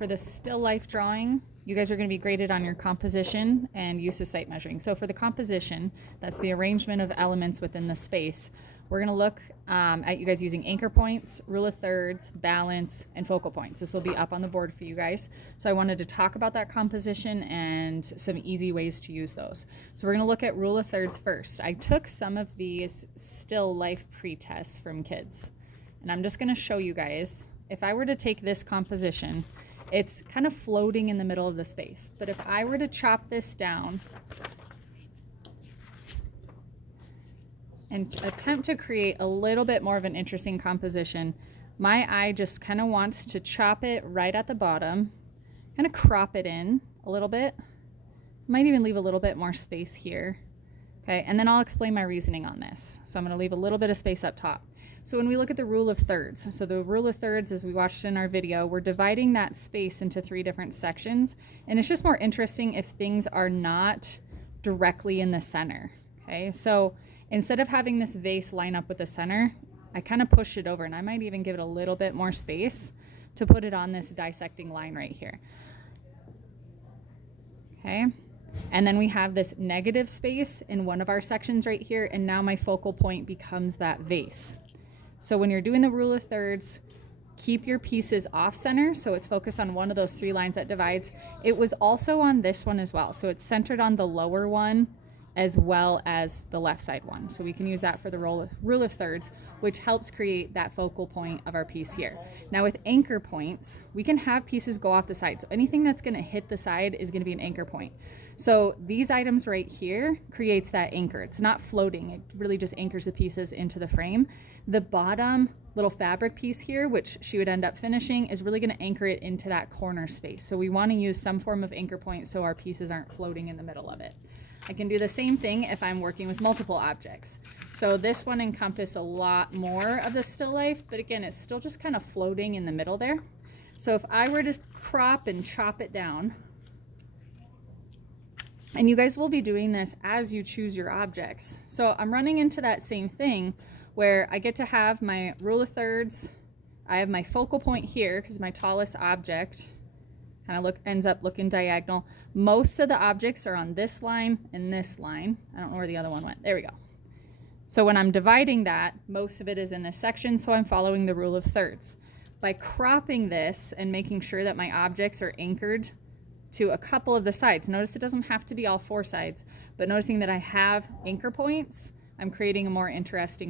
for the still life drawing, you guys are going to be graded on your composition and use of sight measuring. So for the composition, that's the arrangement of elements within the space. We're going to look at you guys using anchor points, rule of thirds, balance, and focal points. This will be up on the board for you guys. So I wanted to talk about that composition and some easy ways to use those. So we're going to look at rule of thirds first. I took some of these still life pre-tests from kids, and I'm just going to show you guys. If I were to take this composition, it's kind of floating in the middle of the space. But if I were to chop this down and attempt to create a little bit more of an interesting composition, my eye just kind of wants to chop it right at the bottom, kind of crop it in a little bit. Might even leave a little bit more space here. Okay, and then I'll explain my reasoning on this. So I'm going to leave a little bit of space up top. So when we look at the rule of thirds, so the rule of thirds, as we watched in our video, we're dividing that space into 3 different sections. And it's just more interesting if things are not directly in the center. Okay, so instead of having this vase line up with the center, I kind of push it over, and I might even give it a little bit more space to put it on this dissecting line right here. Okay. And then we have this negative space in one of our sections right here, and now my focal point becomes that vase. So when you're doing the rule of thirds, keep your pieces off center so it's focused on one of those 3 lines that divides. It was also on this one as well, so it's centered on the lower one as well as the left side one. So we can use that for the rule of thirds, which helps create that focal point of our piece here. Now with anchor points, we can have pieces go off the side. So anything that's going to hit the side is going to be an anchor point. So these items right here creates that anchor. It's not floating. It really just anchors the pieces into the frame. The bottom little fabric piece here, which she would end up finishing, is really going to anchor it into that corner space. So we want to use some form of anchor point so our pieces aren't floating in the middle of it. I can do the same thing if I'm working with multiple objects. So this one encompasses a lot more of the still life, but again, it's still just kind of floating in the middle there. So if I were to crop and chop it down, and you guys will be doing this as you choose your objects. So I'm running into that same thing where I get to have my rule of thirds. I have my focal point here because my tallest object kind of ends up looking diagonal. Most of the objects are on this line and this line. I don't know where the other one went. There we go. So when I'm dividing that, most of it is in this section, so I'm following the rule of thirds. By cropping this and making sure that my objects are anchored to a couple of the sides, notice it doesn't have to be all 4 sides, but noticing that I have anchor points, I'm creating a more interesting